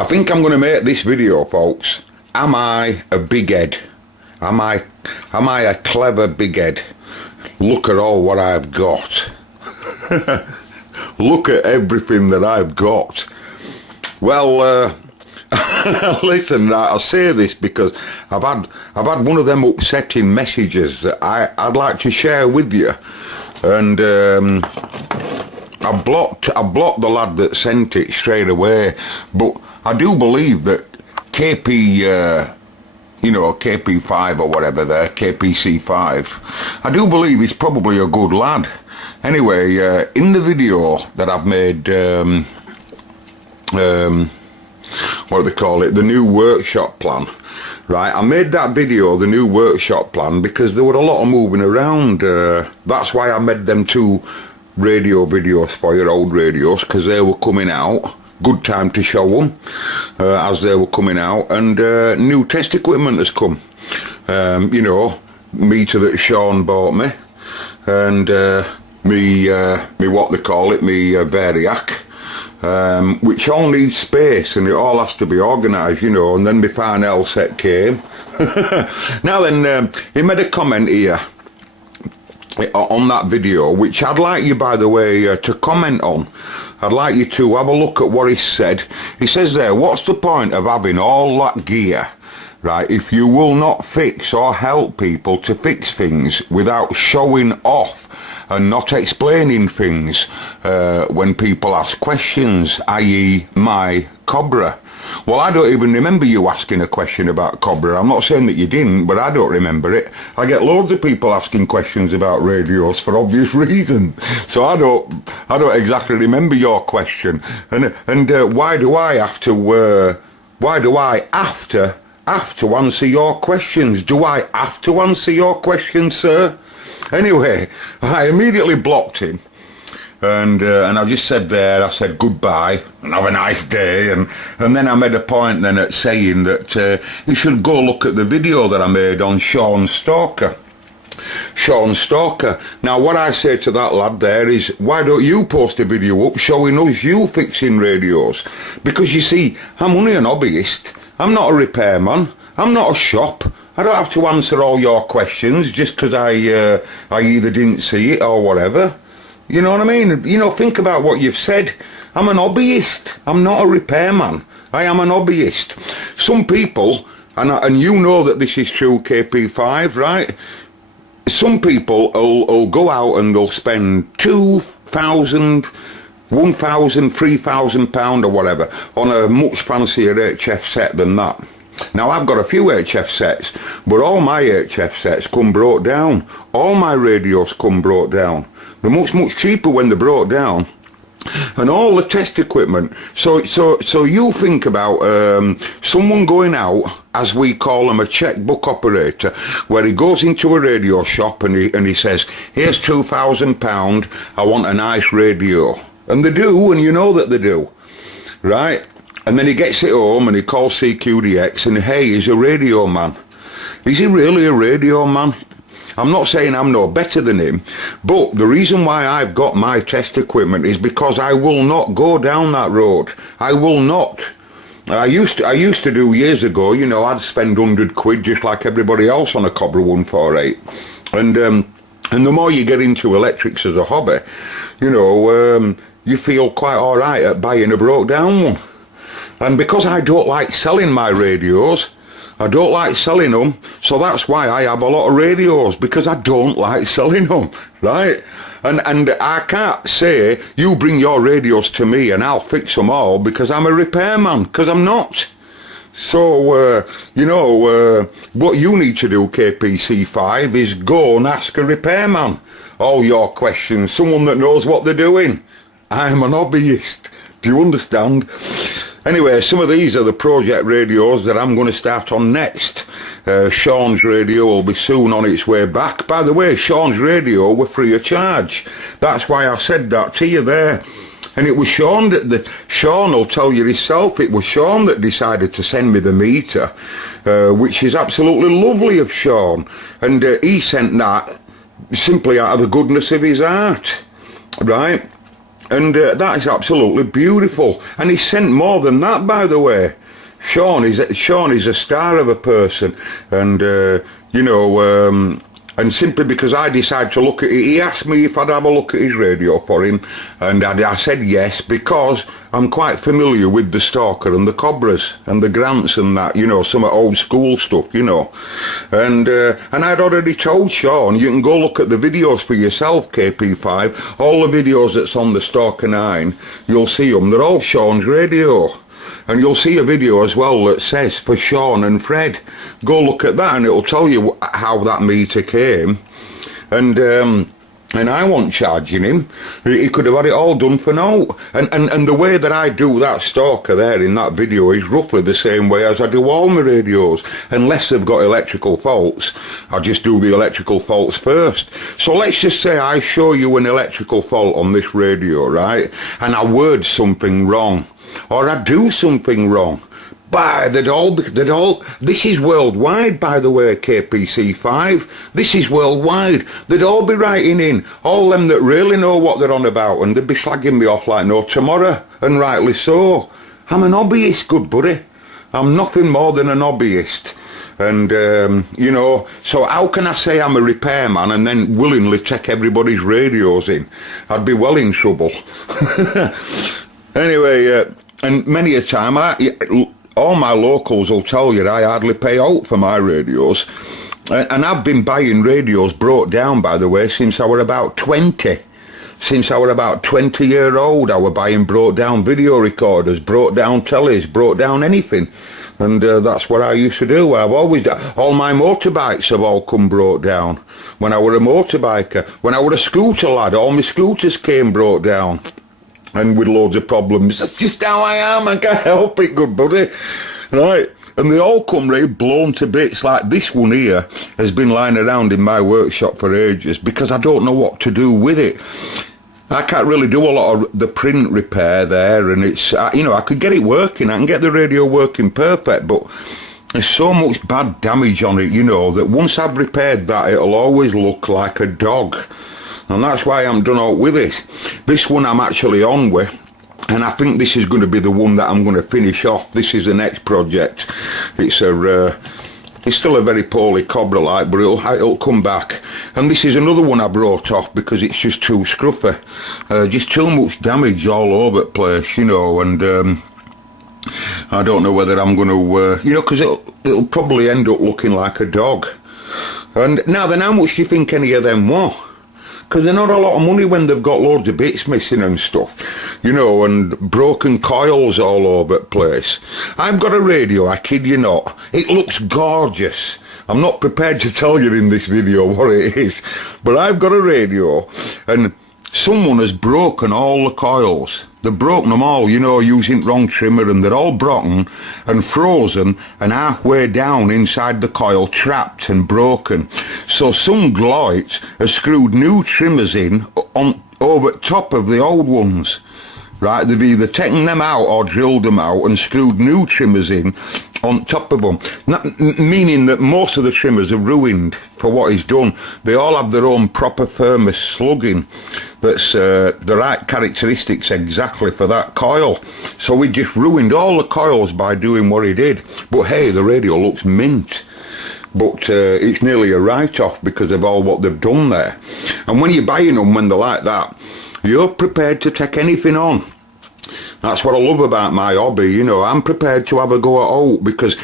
I think I'm going to make this video, folks. Am I a big head? Am I a clever big head? Look at all what I've got. Look at everything that I've got. Well, listen, I say this because I've had one of them upsetting messages that I'd like to share with you, and I blocked the lad that sent it straight away. But I do believe that KP, KP5 or whatever there, KPC5, I do believe he's probably a good lad. Anyway, in the video that I've made, what do they call it, the new workshop plan, right? I made that video, the new workshop plan, because there were a lot of moving around. That's why I made them two radio videos for your old radios, because they were coming out. Good time to show them as they were coming out. And new test equipment has come. Meter that Sean bought me, and me what they call it, me Variac, which all needs space and it all has to be organised, and then my Farnell set came. Now then, he made a comment here on that video, which I'd like you, by the way, to comment on. I'd like you to have a look at what he said. He says there, what's the point of having all that gear, right, if you will not fix or help people to fix things without showing off and not explaining things when people ask questions, i.e. my Cobra? Well, I don't even remember you asking a question about Cobra. I'm not saying that you didn't, but I don't remember it. I get loads of people asking questions about radios for obvious reasons, so I don't exactly remember your question. And why do I have to answer your questions? Do I have to answer your questions, sir? Anyway, I immediately blocked him. And I just said there, I said goodbye and have a nice day, and then I made a point then at saying that you should go look at the video that I made on Sean Stalker. Now what I say to that lad there is, why don't you post a video up showing us you fixing radios? Because you see, I'm only an hobbyist. I'm not a repairman. I'm not a shop. I don't have to answer all your questions just because I either didn't see it or whatever. You know what I mean? Think about what you've said. I'm an hobbyist. I'm not a repairman. I am an hobbyist. Some people, and you know that this is true, KP5, right? Some people will go out and they'll spend £2,000, £1,000, £3,000 or whatever on a much fancier HF set than that. Now, I've got a few HF sets, but all my HF sets come brought down. All my radios come brought down. They're much, much cheaper when they're brought down. And all the test equipment. So you think about someone going out, as we call them, a checkbook operator, where he goes into a radio shop and he says, here's £2,000, I want a nice radio. And they do, and you know that they do, right? And then he gets it home and he calls CQDX and, hey, he's a radio man. Is he really a radio man? I'm not saying I'm no better than him, but the reason why I've got my test equipment is because I will not go down that road. I will not. I used to do years ago, I'd spend 100 quid just like everybody else on a Cobra 148. And the more you get into electrics as a hobby, you feel quite alright at buying a broke down one. And because I don't like selling my radios, I don't like selling them, so that's why I have a lot of radios, because I don't like selling them, right? And I can't say, you bring your radios to me and I'll fix them all, because I'm a repairman, because I'm not. So, what you need to do, KPC5, is go and ask a repairman all your questions, someone that knows what they're doing. I'm an hobbyist. Do you understand? Anyway, some of these are the project radios that I'm going to start on next. Sean's radio will be soon on its way back. By the way, Sean's radio were free of charge. That's why I said that to you there. And it was Sean Sean will tell you himself, it was Sean that decided to send me the meter, which is absolutely lovely of Sean. And he sent that simply out of the goodness of his heart, right? And that is absolutely beautiful. And he's sent more than that, by the way. Sean is a star of a person, and you know, and simply because I decided to look at it, he asked me if I'd have a look at his radio for him, and I said yes, because I'm quite familiar with the Stalker and the Cobras and the Grants and that, you know, some old school stuff, you know. And I'd already told Sean, you can go look at the videos for yourself, KP5. All the videos that's on the Stalker 9, you'll see them. They're all Sean's radio. And you'll see a video as well that says for Sean and Fred. Go look at that and it'll tell you how that meter came. And I wasn't charging him. He could have had it all done for no. And the way that I do that Stalker there in that video is roughly the same way as I do all my radios. Unless they've got electrical faults, I just do the electrical faults first. So let's just say I show you an electrical fault on this radio, right? And I word something wrong. Or I do something wrong. They'd all, this is worldwide, by the way, KPC5. This is worldwide. They'd all be writing in, all them that really know what they're on about, and they'd be slagging me off like no tomorrow, and rightly so. I'm an hobbyist, good buddy. I'm nothing more than an hobbyist. And, you know, so how can I say I'm a repairman and then willingly take everybody's radios in? I'd be well in trouble. Anyway, and many a time, all my locals will tell you I hardly pay out for my radios. And I've been buying radios brought down, by the way, since I were about 20. Since I were about 20 year old, I were buying brought down video recorders, brought down tellies, brought down anything. And that's what I used to do. I've always done. All my motorbikes have all come brought down. When I were a motorbiker, when I were a scooter lad, all my scooters came brought down. And with loads of problems. That's just how I am, I can't help it, good buddy. Right, and they all come really blown to bits. Like this one here has been lying around in my workshop for ages because I don't know what to do with it. I can't really do a lot of the print repair there, and it's, you know, I could get it working, I can get the radio working perfect, but there's so much bad damage on it, you know, that once I've repaired that, it'll always look like a dog. And that's why I'm done out with it. This one I'm actually on with, and I think this is going to be the one that I'm going to finish off. This is the next project. It's still a very poorly Cobra-like, but it'll come back. And this is another one I brought off because it's just too scruffy. Just too much damage all over the place, you know, and I don't know whether I'm going to, you know, because it'll probably end up looking like a dog. And now then, how much do you think any of them were? Because they're not a lot of money when they've got loads of bits missing and stuff, you know, and broken coils all over the place. I've got a radio, I kid you not. It looks gorgeous. I'm not prepared to tell you in this video what it is, but I've got a radio and someone has broken all the coils. They've broken them all, you know, using wrong trimmer, and they're all broken and frozen and halfway down inside the coil, trapped and broken. So some gloit has screwed new trimmers in on over top of the old ones. Right, they've either taken them out or drilled them out and screwed new trimmers in on top of them. Meaning that most of the trimmers are ruined for what he's done. They all have their own proper firmness slugging that's the right characteristics exactly for that coil. So we just ruined all the coils by doing what he did. But hey, the radio looks mint. But it's nearly a write-off because of all what they've done there. And when you're buying them when they're like that, you're prepared to take anything on. That's what I love about my hobby, you know. I'm prepared to have a go at out because,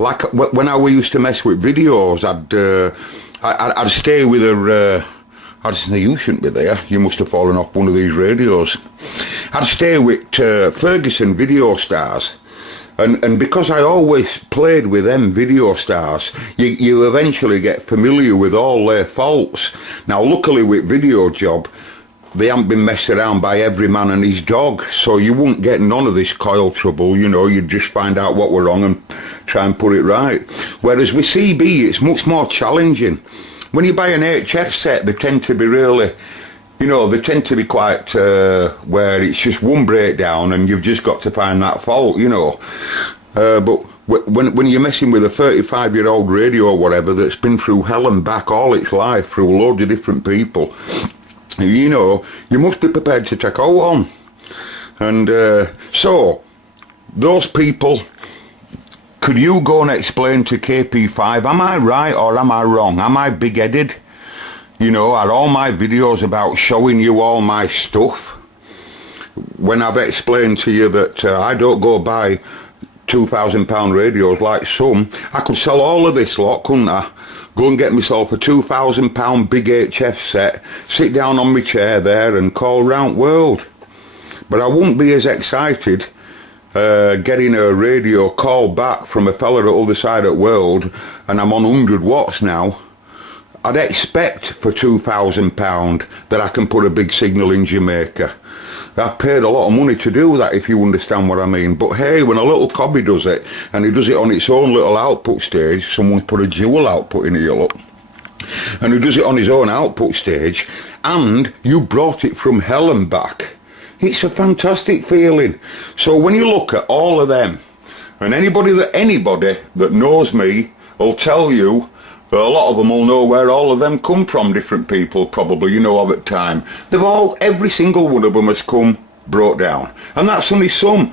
like when I used to mess with videos, I'd stay with her. I'd say, you shouldn't be there. You must have fallen off one of these radios. I'd stay with Ferguson Video Stars. And because I always played with them video stars, you eventually get familiar with all their faults. Now, luckily with Video Job, they haven't been messed around by every man and his dog, so you won't get none of this coil trouble, you know. You'd just find out what were wrong and try and put it right. Whereas with CB, it's much more challenging. When you buy an HF set, they tend to be really, you know, they tend to be quite where it's just one breakdown and you've just got to find that fault, you know. But when you're messing with a 35-year-old radio or whatever that's been through hell and back all its life, through loads of different people, You know, you must be prepared to take out on. And so, those people, could you go and explain to KP5, am I right or am I wrong? Am I big-headed? You know, are all my videos about showing you all my stuff? When I've explained to you that I don't go buy £2,000 radios like some, I could sell all of this lot, couldn't I? Go and get myself a £2,000 big HF set, sit down on my chair there and call round world. But I wouldn't be as excited getting a radio call back from a fella at the other side of the world, and I'm on 100 watts now. I'd expect for £2,000 that I can put a big signal in Jamaica. I've paid a lot of money to do that, if you understand what I mean. But hey, when a little cobby does it, and he does it on its own little output stage, someone's put a dual output in here, look, and he does it on his own output stage, and you brought it from hell and back. It's a fantastic feeling. So when you look at all of them, and anybody that knows me will tell you, a lot of them will know where all of them come from, different people probably, you know, of at time. Every single one of them has come brought down. And that's only some.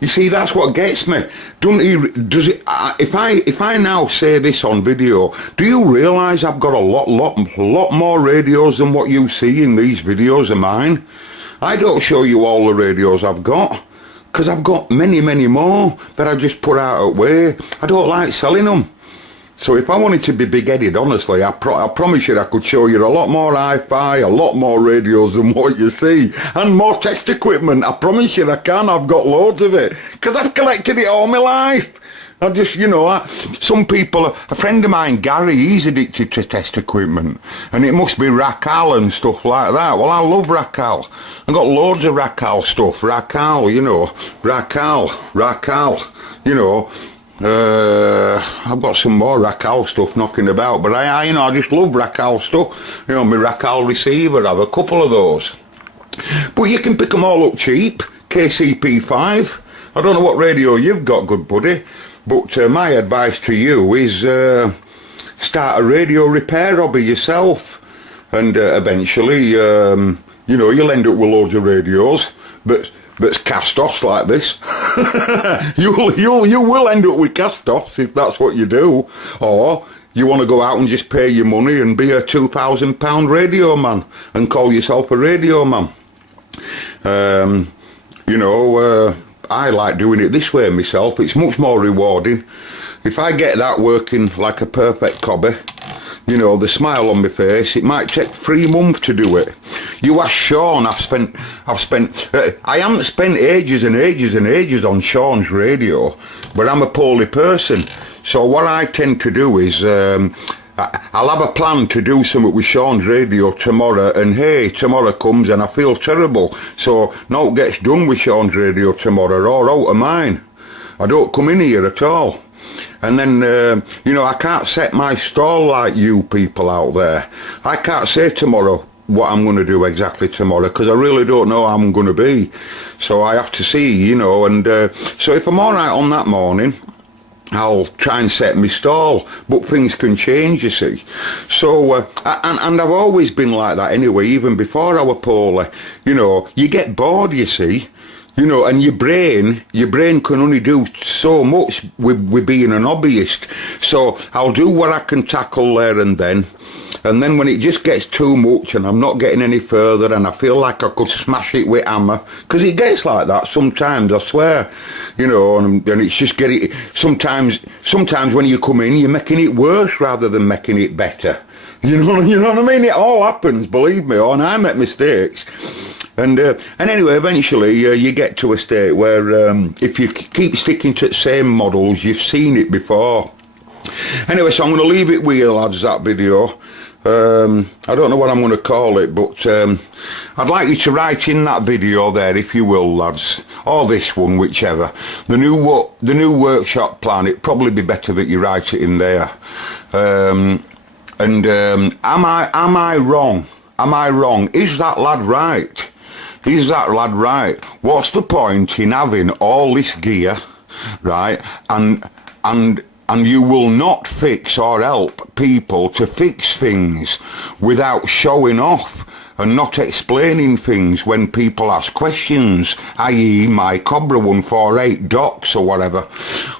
You see, that's what gets me. If I now say this on video, do you realise I've got a lot more radios than what you see in these videos of mine? I don't show you all the radios I've got, because I've got many more that I just put out of way. I don't like selling them. So if I wanted to be big-headed, honestly, I promise you I could show you a lot more hi-fi, a lot more radios than what you see, and more test equipment. I promise you I can. I've got loads of it, because I've collected it all my life. I just, you know, some people, a friend of mine, Gary, he's addicted to test equipment, and it must be Racal and stuff like that. Well, I love Racal. I've got loads of Racal stuff. Racal, you know, Racal, you know. I've got some more Racal stuff knocking about, but I just love Racal stuff. You know, my Racal receiver, I have a couple of those. But you can pick them all up cheap. KCP5. I don't know what radio you've got, good buddy, but my advice to you is start a radio repair hobby yourself, and eventually, you know, you'll end up with loads of radios, that's cast-offs like this. you will end up with cast-offs if that's what you do. Or you want to go out and just pay your money and be a £2,000 radio man and call yourself a radio man. You know, I like doing it this way myself. It's much more rewarding. If I get that working like a perfect cobby, you know, the smile on my face, it might take 3 months to do it. You ask Sean, I haven't spent ages and ages on Sean's radio, but I'm a poorly person. So what I tend to do is, I'll have a plan to do something with Sean's radio tomorrow, and hey, tomorrow comes and I feel terrible. So naught gets done with Sean's radio tomorrow, or out of mine. I don't come in here at all. And then, you know, I can't set my stall like you people out there. I can't say tomorrow what I'm going to do exactly tomorrow, because I really don't know how I'm going to be. So I have to see, you know, and so if I'm alright on that morning, I'll try and set my stall, but things can change, you see. So, and I've always been like that anyway, even before I was poorly. You know, you get bored, you see. You know, and your brain can only do so much with being an hobbyist. So I'll do what I can tackle there and then when it just gets too much and I'm not getting any further and I feel like I could smash it with hammer, because it gets like that sometimes, I swear. You know, and it's just getting, sometimes when you come in, you're making it worse rather than making it better. You know what I mean? It all happens, believe me, and I make mistakes. And anyway, eventually you get to a state where if you keep sticking to the same models, you've seen it before. Anyway, so I'm going to leave it with you lads, that video. I don't know what I'm going to call it, but I'd like you to write in that video there, if you will, lads, or this one, whichever. The new workshop plan, it'd probably be better that you write it in there. Am I wrong? Am I wrong? Is that lad right? Is that lad right? What's the point in having all this gear, right, and you will not fix or help people to fix things without showing off and not explaining things when people ask questions, i.e. my Cobra 148 docs or whatever.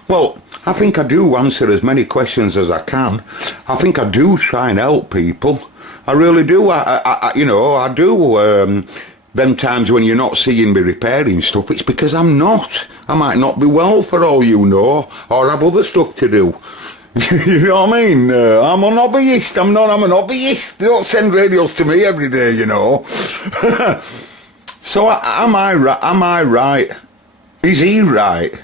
Well, I think I do answer as many questions as I can. I think I do try and help people. I really do. I do. Them times when you're not seeing me repairing stuff, it's because I'm not. I might not be well for all you know, or have other stuff to do. You know what I mean? I'm an hobbyist. I'm an hobbyist. They don't send radios to me every day, you know. So am I right? Is he right?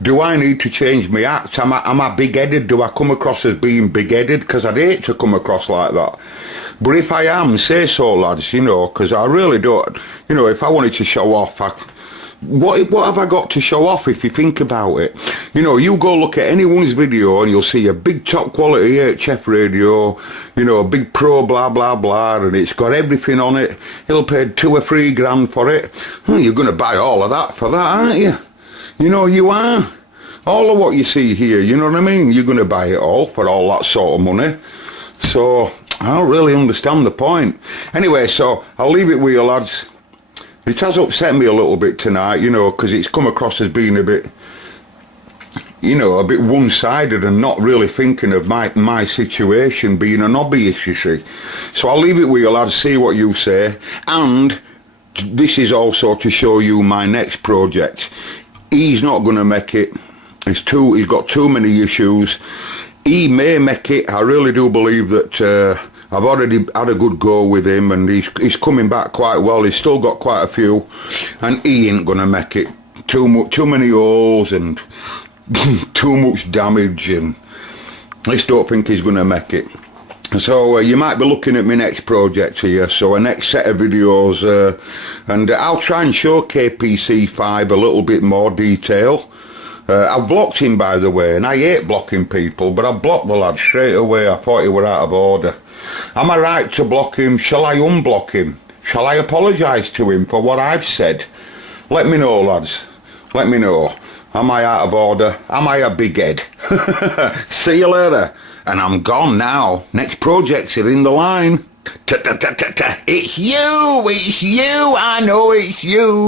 Do I need to change my act? Am I big-headed? Do I come across as being big-headed? Because I'd hate to come across like that. But if I am, say so, lads, you know, because I really don't, you know, if I wanted to show off, what have I got to show off if you think about it? You know, you go look at anyone's video and you'll see a big top quality HF radio, you know, a big pro blah blah blah, and it's got everything on it. He'll pay $2 or $3 grand for it. Well, you're going to buy all of that for that, aren't you? You know, you are. All of what you see here, you know what I mean? You're going to buy it all for all that sort of money. So, I don't really understand the point. Anyway, so, I'll leave it with you, lads. It has upset me a little bit tonight, you know, because it's come across as being a bit, you know, a bit one-sided and not really thinking of my situation being an hobbyist, you see. So, I'll leave it with you, lads, see what you say. And this is also to show you my next project. He's not going to make it. He's got too many issues. He may make it. I really do believe that I've already had a good go with him, and he's coming back quite well. He's still got quite a few, and he ain't going to make it. Too many holes and too much damage, and I just don't think he's going to make it. So you might be looking at my next project here, so a next set of videos, and I'll try and show KPC5 a little bit more detail. I've blocked him, by the way, and I hate blocking people, but I blocked the lad straight away. I thought he were out of order. Am I right to block him? Shall I unblock him? Shall I apologise to him for what I've said? Let me know, lads. Let me know. Am I out of order? Am I a big head? See you later. And I'm gone now. Next projects are in the line. It's you, I know it's you.